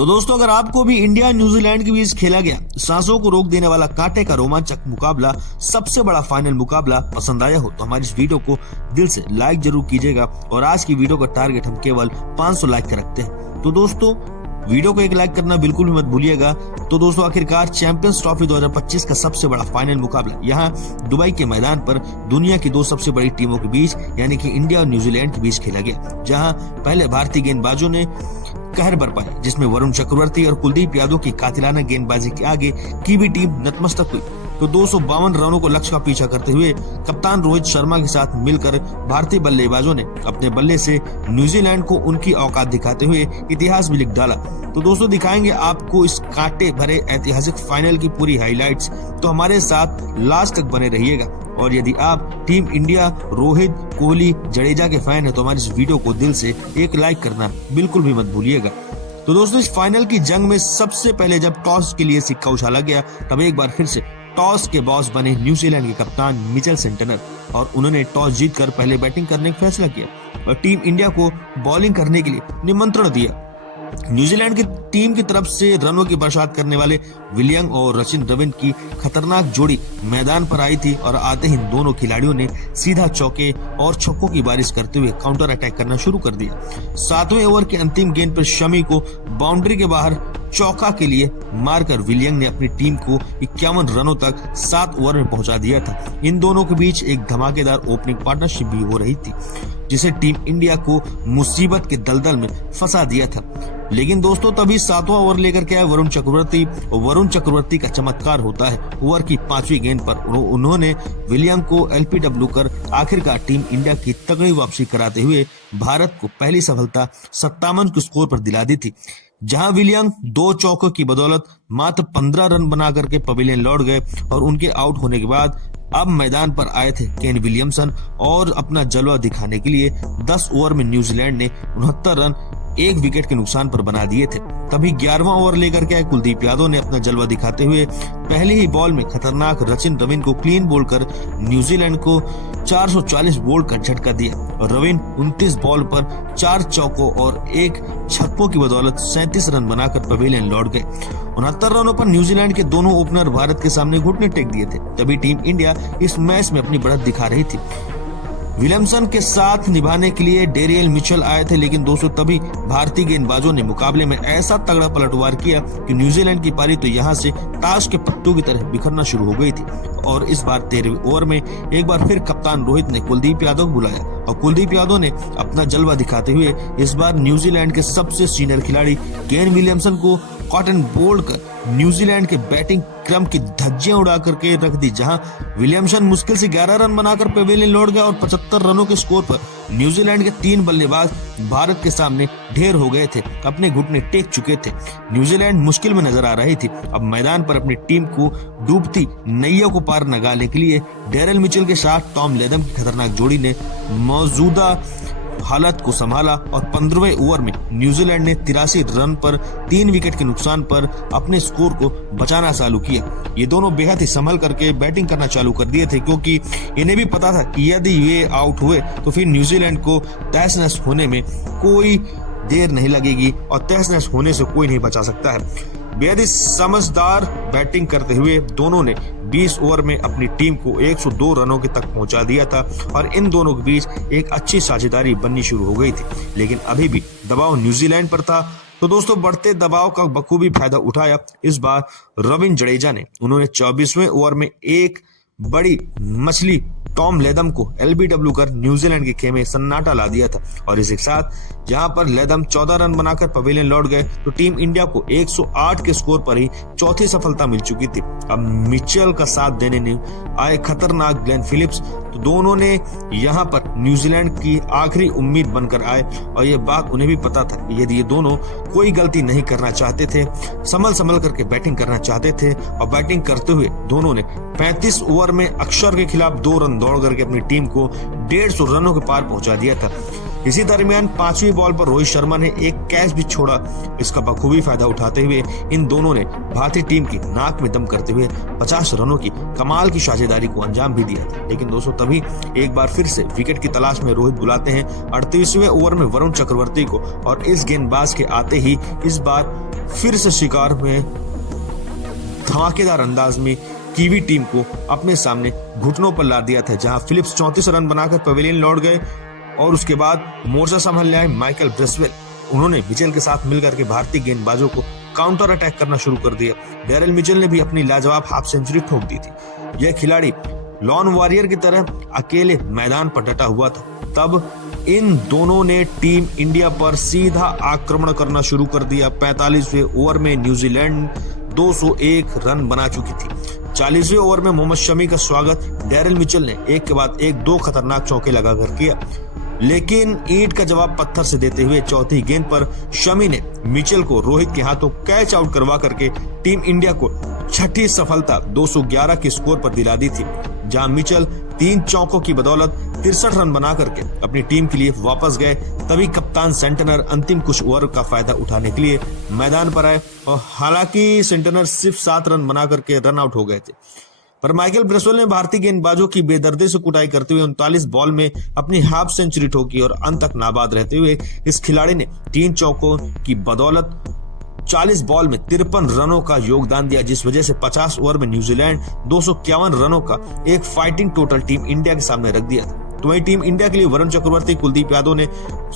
तो दोस्तों, अगर आपको भी इंडिया और न्यूजीलैंड के बीच खेला गया सांसों को रोक देने वाला कांटे का रोमांचक मुकाबला, सबसे बड़ा फाइनल मुकाबला पसंद आया हो तो हमारी इस वीडियो को दिल से लाइक जरूर कीजिएगा। और आज की वीडियो का टारगेट हम केवल 500 लाइक का रखते हैं। तो दोस्तों, वीडियो को एक लाइक करना बिल्कुल भी मत भूलिएगा। तो दोस्तों, आखिरकार चैंपियंस ट्रॉफी 2025 का सबसे बड़ा फाइनल मुकाबला यहाँ दुबई के मैदान पर दुनिया की दो सबसे बड़ी टीमों के बीच यानी कि इंडिया और न्यूजीलैंड के बीच खेला गया, जहां पहले भारतीय गेंदबाजों ने कहर बरपाया, जिसमें वरुण चक्रवर्ती और कुलदीप यादव की कातिलाना गेंदबाजी के आगे कीवी टीम नतमस्तक हुई। तो 252 रनों को लक्ष्य का पीछा करते हुए कप्तान रोहित शर्मा के साथ मिलकर भारतीय बल्लेबाजों ने अपने बल्ले से न्यूजीलैंड को उनकी औकात दिखाते हुए इतिहास भी लिख डाला। तो दोस्तों, दिखाएंगे आपको इस कांटे भरे ऐतिहासिक फाइनल की पूरी हाइलाइट्स, तो हमारे साथ लास्ट तक बने रहिएगा। और यदि आप टीम इंडिया रोहित, कोहली, जडेजा के फैन है तो हमारी इस वीडियो को दिल से एक लाइक करना बिल्कुल भी मत भूलिएगा। तो दोस्तों, इस फाइनल की जंग में सबसे पहले जब टॉस के लिए सिक्का उछाला गया, तब एक बार फिर से टॉस के बॉस बने न्यूजीलैंड के कप्तान मिचेल सेंटनर, और उन्होंने टॉस जीतकर पहले बैटिंग करने का फैसला किया और टीम इंडिया को बॉलिंग करने के लिए निमंत्रण दिया। न्यूजीलैंड की टीम की तरफ से रनों की बरसात करने वाले विलियम और रचिन रविन की खतरनाक जोड़ी मैदान पर आई थी और आते ही दोनों खिलाड़ियों ने सीधा चौके और छक्कों की बारिश करते हुए काउंटर अटैक करना शुरू कर दिया। 7वें ओवर के अंतिम गेंद पर शमी को बाउंड्री के बाहर चौका के लिए मारकर विलियम ने अपनी टीम को 51 रनों तक 7 ओवर में पहुंचा दिया था। इन दोनों के बीच एक धमाकेदार ओपनिंग पार्टनरशिप भी हो रही थी, जिसे टीम इंडिया को मुसीबत के दलदल में फंसा दिया था। लेकिन दोस्तों, तभी 7वां ओवर लेकर के आए वरुण चक्रवर्ती, और वरुण चक्रवर्ती का चमत्कार होता है। ओवर की 5वीं गेंद पर उन्होंने विलियम को एलपीडब्ल्यू कर आखिरकार टीम इंडिया की तगड़ी वापसी कराते हुए भारत को पहली सफलता 57 के स्कोर पर दिला दी थी, जहां विलियम 2 चौकों की बदौलत मात्र 15 रन बना करके पवेलियन लौट गए। और उनके आउट होने के बाद अब मैदान पर आए थे केन विलियमसन और अपना जलवा दिखाने के लिए 10 ओवर में न्यूजीलैंड ने 69 रन 1 विकेट के नुकसान पर बना दिए थे। तभी 11वां ओवर लेकर के आए कुलदीप यादव ने अपना जलवा दिखाते हुए पहले ही बॉल में खतरनाक रचिन रविन को क्लीन बोल्ड कर न्यूजीलैंड को 440 बोल्ड का झटका दिया। और रविन 29 बॉल पर 4 चौकों और 1 छक्कों की बदौलत 37 रन बनाकर पवेलियन लौट गए। 69 रनों पर न्यूजीलैंड के दोनों ओपनर भारत के सामने घुटने टेक दिए थे। तभी टीम इंडिया इस मैच में अपनी बढ़त दिखा रही थी। विलियमसन के साथ निभाने के लिए डेरियल मिचेल आए थे, लेकिन दोस्तों तभी भारतीय गेंदबाजों ने मुकाबले में ऐसा तगड़ा पलटवार किया कि न्यूजीलैंड की पारी तो यहां से ताश के पत्तों की तरह बिखरना शुरू हो गई थी। और इस बार 13वें ओवर में एक बार फिर कप्तान रोहित ने कुलदीप यादव को बुलाया और कुलदीप यादव ने अपना जलवा दिखाते हुए इस बार न्यूजीलैंड के सबसे सीनियर खिलाड़ी केन विलियमसन को कॉटन बोल्ड कर न्यूजीलैंड के बैटिंग क्रम की धज्जियां उड़ा करके रख दी, जहां विलियमसन मुश्किल से 11 रन बनाकर पवेलियन लौट गया और 75 रनों के स्कोर पर न्यूजीलैंड के 3 बल्लेबाज भारत के सामने ढेर हो गए थे, अपने घुटने टेक चुके थे। न्यूजीलैंड मुश्किल में नजर आ रही थी। अब मैदान पर अपनी टीम को डूबती नैया को पार लगाने के लिए डेरियल मिचेल के साथ टॉम लेथम की खतरनाक जोड़ी ने मौजूदा हालत को संभाला और 15वें ओवर में न्यूजीलैंड ने 83 रन पर 3 विकेट के नुकसान पर अपने स्कोर को बचाना चालू किया। ये दोनों बेहद ही संभल करके बैटिंग करना चालू कर दिए थे, क्योंकि इन्हें भी पता था कि यदि ये आउट हुए तो फिर न्यूजीलैंड को तहस नहस होने में कोई देर नहीं लगेगी और तहस नहस होने से कोई नहीं बचा सकता है। बेहद ही समझदार बैटिंग करते हुए दोनों ने 20 ओवर में अपनी टीम को 102 रनों के तक पहुंचा दिया था और इन दोनों के बीच एक अच्छी साझेदारी बननी शुरू हो गई थी। लेकिन अभी भी दबाव न्यूजीलैंड पर था। तो दोस्तों, बढ़ते दबाव का बखूबी फायदा उठाया इस बार रविंद्र जडेजा ने। उन्होंने 24वें ओवर में एक बड़ी मछली टॉम लेथम को एलबीडब्ल्यू कर न्यूजीलैंड के खेमे सन्नाटा ला दिया था। और इसी के साथ जहां पर लेथम 14 रन बनाकर पवेलियन लौट गए तो टीम इंडिया को 108 के स्कोर पर ही चौथी सफलता मिल चुकी थी। अब मिचेल का साथ देने ने आए खतरनाक ग्लेन फिलिप्स, तो दोनों ने यहां पर न्यूजीलैंड की आखिरी उम्मीद बनकर आए और यह बात उन्हें भी पता था कि यदि ये दोनों कोई गलती नहीं करना चाहते थे, संभल करके बैटिंग करना चाहते थे। और बैटिंग करते हुए दोनों ने 35 ओवर में अक्षर के खिलाफ 2 रन दौड़ करके अपनी टीम को 150 रनों के पार पहुंचा दिया था। इसी दरमियान 5वीं बॉल पर रोहित शर्मा ने एक कैच भी छोड़ा। इसका बखूबी फायदा उठाते हुए इन दोनों ने भारतीय टीम की नाक में दम करते हुए 50 रनों की कमाल की साझेदारी को अंजाम भी दिया था। लेकिन दोस्तों तभी एक बार फिर से विकेट की तलाश में रोहित बुलाते हैं 38वें ओवर में वरुण चक्रवर्ती को, और इस गेंदबाज के आते ही इस बार फिर से शिकार में धमाकेदार अंदाज में कीवी टीम को अपने सामने घुटनों पर ला दिया था, जहां फिलिप्स 34 रन बनाकर पवेलियन लौट गए और उसके बाद मोर्चा संभालने आए माइकल ब्रेसवेल। उन्होंने मिचेल के साथ मिलकर के भारतीय गेंदबाजों को काउंटर अटैक करना शुरू कर दिया। डैरेल मिचेल ने भी अपनी लाजवाब हाफ सेंचुरी ठोक दी थी। यह खिलाड़ी लॉन वॉरियर की तरह अकेले मैदान पर डटा हुआ था। तब इन दोनों ने टीम इंडिया पर सीधा आक्रमण करना शुरू कर दिया। 45वें ओवर में न्यूजीलैंड 201 रन बना चुकी थी। 40वें ओवर में मोहम्मद शमी का स्वागत डैरेल मिचेल ने एक के बाद एक 2 खतरनाक चौके लगाकर किया, लेकिन ईंट का जवाब पत्थर से देते हुए चौथी गेंद पर शमी ने मिचेल को रोहित के हाथों कैच आउट करवा करके टीम इंडिया को छठी सफलता 211 के स्कोर पर दिला दी थी, जहां मिचेल 3 चौकों की बदौलत 63 रन बना करके अपनी टीम के लिए वापस गए। तभी कप्तान सेंटनर अंतिम कुछ ओवर का फायदा उठाने के लिए मैदान पर आए और हालांकि सेंटनर सिर्फ 7 रन बना करके रन आउट हो गए थे, पर माइकल ब्रेसवेल ने भारतीय गेंदबाजों की बेदर्दी से कुटाई करते हुए 39 बॉल में अपनी हाफ सेंचुरी ठोकी और अंत तक नाबाद रहते हुए इस खिलाड़ी ने 3 चौकों की बदौलत 40 बॉल में 53 रनों का योगदान दिया, जिस वजह से 50 ओवर में न्यूजीलैंड 251 रनों का एक फाइटिंग टोटल टीम इंडिया के सामने रख दिया था। तो वहीं टीम इंडिया के लिए वरुण चक्रवर्ती, कुलदीप यादव ने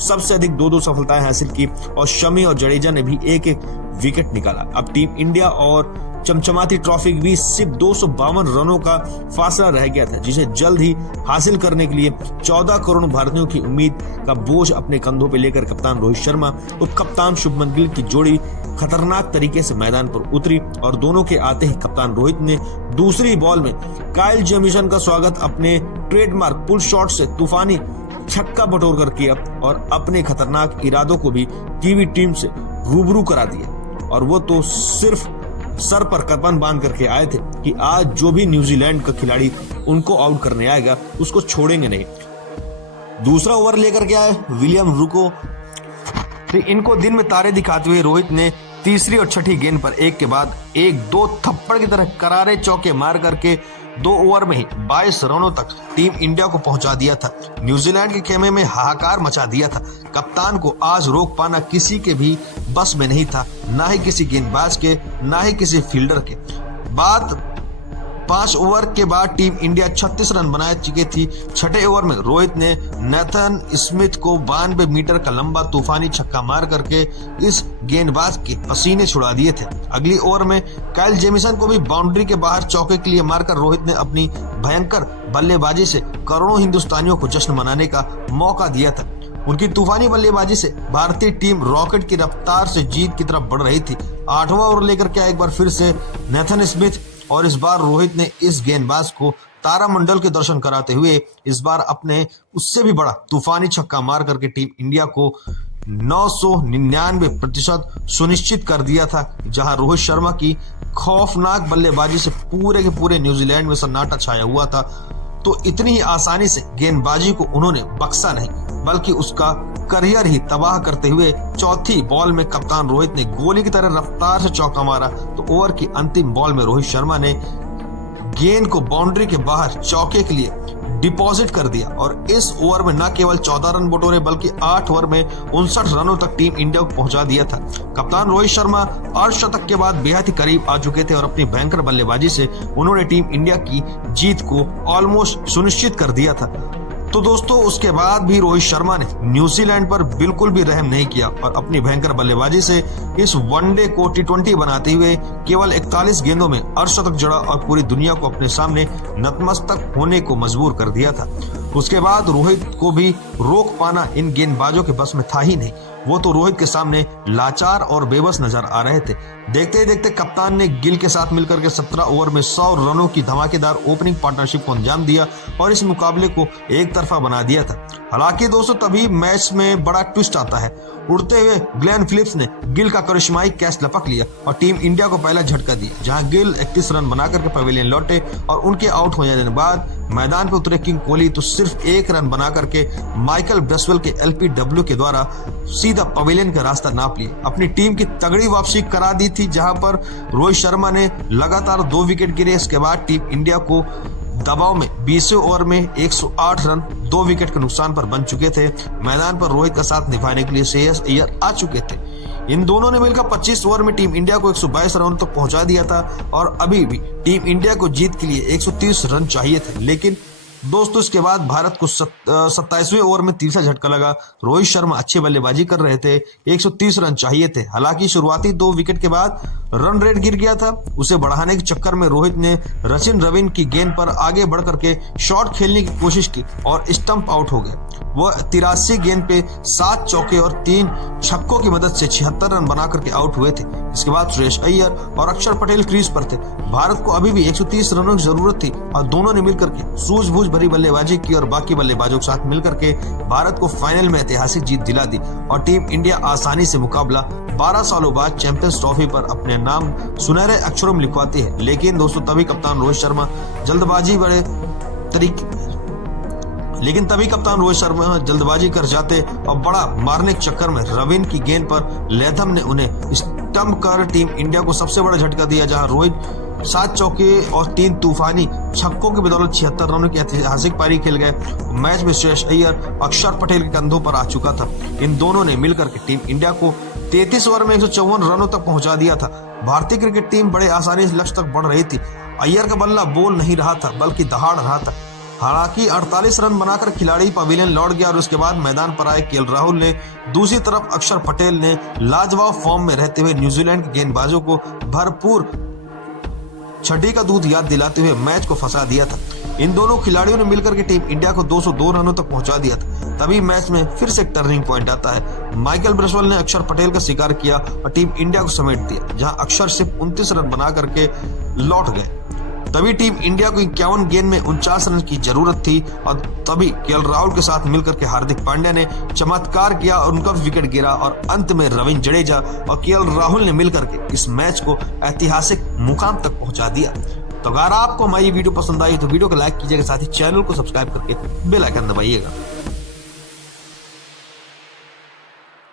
सबसे अधिक 2-2 सफलताएं हासिल की और शमी और जडेजा ने भी एक विकेट निकाला। अब टीम इंडिया और चमचमाती ट्रॉफी के बीच सिर्फ 252 रनों का फासला रह गया था, जिसे जल्द ही हासिल करने के लिए 14 करोड़ भारतीयों की उम्मीद का बोझ अपने कंधों पर लेकर कप्तान रोहित शर्मा और कप्तान शुभमन गिल की जोड़ी खतरनाक तरीके से मैदान पर उतरी और दोनों के आते ही कप्तान रोहित ने दूसरी बॉल में काइल जेमिसन का स्वागत अपने ट्रेडमार्क पुल शॉट से तूफानी छक्का बटोर कर किया और अपने खतरनाक इरादों को भी कीवी टीम से रूबरू करा दिया। और वो तो सिर्फ सर पर कफन बांध करके आए थे कि आज जो भी न्यूजीलैंड का खिलाड़ी उनको आउट करने आएगा उसको छोड़ेंगे नहीं। दूसरा ओवर लेकर के आए विलियम रुको। फिर इनको दिन में तारे दिखाते हुए रोहित ने तीसरी और छठी गेंद पर एक के बाद एक 2 थप्पड़ की तरह करारे चौके मार करके 2 ओवर में ही 22 रनों तक टीम इंडिया को पहुंचा दिया था। न्यूजीलैंड के खेमे में हाहाकार मचा दिया था। कप्तान को आज रोक पाना किसी के भी बस में नहीं था, ना ही किसी गेंदबाज के, ना ही किसी फील्डर के। बात 5 ओवर के बाद टीम इंडिया 36 रन बना चुकी थी। छठे ओवर में रोहित ने नेथन स्मिथ को 92 मीटर का लंबा तूफानी छक्का मार करके इस गेंदबाज के पसीने छुड़ा दिए थे। अगली ओवर में काइल जेमिसन को भी बाउंड्री के बाहर चौके के लिए मारकर रोहित ने अपनी भयंकर बल्लेबाजी से करोड़ों हिंदुस्तानियों को जश्न मनाने का मौका दिया था। उनकी तूफानी बल्लेबाजी से भारतीय टीम रॉकेट की रफ्तार से जीत की तरफ बढ़ रही थी। 8वां ओवर लेकर के एक बार फिर से नेथन स्मिथ और इस बार रोहित ने इस गेंदबाज को तारामंडल के दर्शन कराते हुए इस बार अपने उससे भी बड़ा तूफानी छक्का मार करके टीम इंडिया को 999% सुनिश्चित कर दिया था, जहां रोहित शर्मा की खौफनाक बल्लेबाजी से पूरे के पूरे न्यूजीलैंड में सन्नाटा छाया हुआ था। तो इतनी ही आसानी से गेंदबाजी को उन्होंने बख्शा नहीं, बल्कि उसका करियर ही तबाह करते हुए चौथी बॉल में कप्तान रोहित ने गोली की तरह रफ्तार से चौका मारा। तो ओवर की अंतिम बॉल में रोहित शर्मा ने गेंद को बाउंड्री के बाहर चौके के लिए डिपॉजिट कर दिया और इस ओवर में न केवल 14 रन बटोरे बल्कि 8 ओवर में 59 रनों तक टीम इंडिया को पहुंचा दिया था। कप्तान रोहित शर्मा अर्धशतक के बाद बेहद ही करीब आ चुके थे और अपनी भयंकर बल्लेबाजी से उन्होंने टीम इंडिया की जीत को ऑलमोस्ट सुनिश्चित कर दिया था। तो दोस्तों उसके बाद भी रोहित शर्मा ने न्यूजीलैंड पर बिल्कुल भी रहम नहीं किया और अपनी भयंकर बल्लेबाजी से इस वनडे को T20 बनाते हुए केवल 41 गेंदों में अर्धशतक जड़ा और पूरी दुनिया को अपने सामने नतमस्तक होने को मजबूर कर दिया था। उसके बाद रोहित को भी रोक पाना इन गेंदबाजों के बस में था ही नहीं। वो तो रोहित के सामने लाचार और बेबस नजर आ रहे थे। देखते ही देखते कप्तान ने गिल के साथ मिलकर के 17 ओवर में 100 रनों की धमाकेदार ओपनिंग पार्टनरशिप को अंजाम दिया और इस मुकाबले को एक तरफा बना दिया था। हालांकि दोस्तों तभी मैच में बड़ा ट्विस्ट आता है। उड़ते हुए ग्लेन फिलिप्स ने गिल का करिश्माई कैच लपक लिया और टीम इंडिया को पहला झटका दिया, जहां गिल 31 रन बनाकर के पवेलियन लौटे और उनके आउट हो जाने के बाद मैदान पर उतरे किंग कोहली तो सिर्फ 1 रन बना करके माइकल ब्रेसवेल के LPW के द्वारा सीधा पवेलियन का रास्ता नाप लिया। अपनी टीम की तगड़ी वापसी करा दी थी, जहां पर रोहित शर्मा ने लगातार 2 विकेट गिरे। इसके बाद टीम इंडिया को दबाव में 20वें ओवर में 108 रन 2 विकेट के नुकसान पर बन चुके थे। मैदान पर रोहित का साथ निभाने के लिए श्रेयस अय्यर आ चुके थे। इन दोनों ने मिलकर 25 ओवर में टीम इंडिया को 122 रन तक पहुंचा दिया था और अभी भी टीम इंडिया को जीत के लिए 130 रन चाहिए थे। लेकिन दोस्तों इसके बाद भारत को 27वें ओवर में तीसरा झटका लगा। रोहित शर्मा अच्छी बल्लेबाजी कर रहे थे, 130 रन चाहिए थे। हालांकि शुरुआती 2 विकेट के बाद रन रेट गिर गया था। उसे बढ़ाने के चक्कर में रोहित ने सचिन रविन की गेंद पर आगे बढ़ करके शॉट खेलने की कोशिश की और स्टंप आउट हो गए। वह 83 गेंद पे 7 चौके और 3 छक्कों की मदद से 76 रन बना करके आउट हुए थे। इसके बाद श्रेयस अय्यर और अक्षर पटेल क्रीज पर थे। भारत को अभी भी 130 रनों की जरूरत थी और दोनों ने मिलकर के सूझबूझ भरी बल्लेबाजी की और बाकी बल्लेबाजों के साथ मिलकर के भारत को फाइनल में ऐतिहासिक जीत दिला दी और टीम इंडिया आसानी से मुकाबला 12 सालों बाद चैंपियंस ट्रॉफी पर अपने नाम सुनहरे अक्षरों में लिखवाती है। लेकिन दोस्तों तभी कप्तान रोहित शर्मा जल्दबाजी कर जाते और बड़ा मारने के चक्कर में रविन की गेंद पर लेथम ने उन्हें स्टंप कर टीम इंडिया को सबसे बड़ा झटका दिया, जहां रोहित 7 चौके और 3 तूफानी छक्कों की बदौलत 76 रनों की ऐतिहासिक पारी खेल गए। मैच में श्रेयस अय्यर अक्षर पटेल के कंधों पर आ चुका था। इन दोनों ने मिलकर के टीम इंडिया को 33 ओवर में 154 रनों तक पहुंचा दिया था। भारतीय क्रिकेट टीम बड़े आसानी से लक्ष्य तक बढ़ रही थी। अय्यर का बल्ला बोल नहीं रहा था बल्कि दहाड़ रहा था। हालांकि 48 रन बनाकर खिलाड़ी पवेलियन लौट गया और उसके बाद मैदान पर आए केएल राहुल ने। दूसरी तरफ अक्षर पटेल ने लाजवाब फॉर्म में रहते हुए न्यूजीलैंड के गेंदबाजों को भरपूर छठी का दूध याद दिलाते हुए मैच को फंसा दिया था। इन दोनों खिलाड़ियों ने मिलकर के टीम इंडिया को 202 रनों तक पहुंचा दिया था। तभी मैच में फिर से एक टर्निंग पॉइंट आता है। माइकल ब्रेसवेल ने अक्षर पटेल का शिकार किया और टीम इंडिया को समेट दिया, जहां अक्षर सिर्फ 29 रन बना करके लौट गए। तभी टीम इंडिया को 51 गेंद में 49 रन की जरूरत थी और तभी केएल राहुल के साथ मिलकर के हार्दिक पांड्या ने चमत्कार किया और उनका विकेट गिरा और अंत में रविंद्र जडेजा और केएल राहुल ने मिलकर के इस मैच को ऐतिहासिक मुकाम तक पहुंचा दिया। तो अगर आपको हमारी वीडियो पसंद आई तो वीडियो को लाइक कीजिएगा, साथ ही चैनल को सब्सक्राइब करके बेल आइकन दबाइएगा।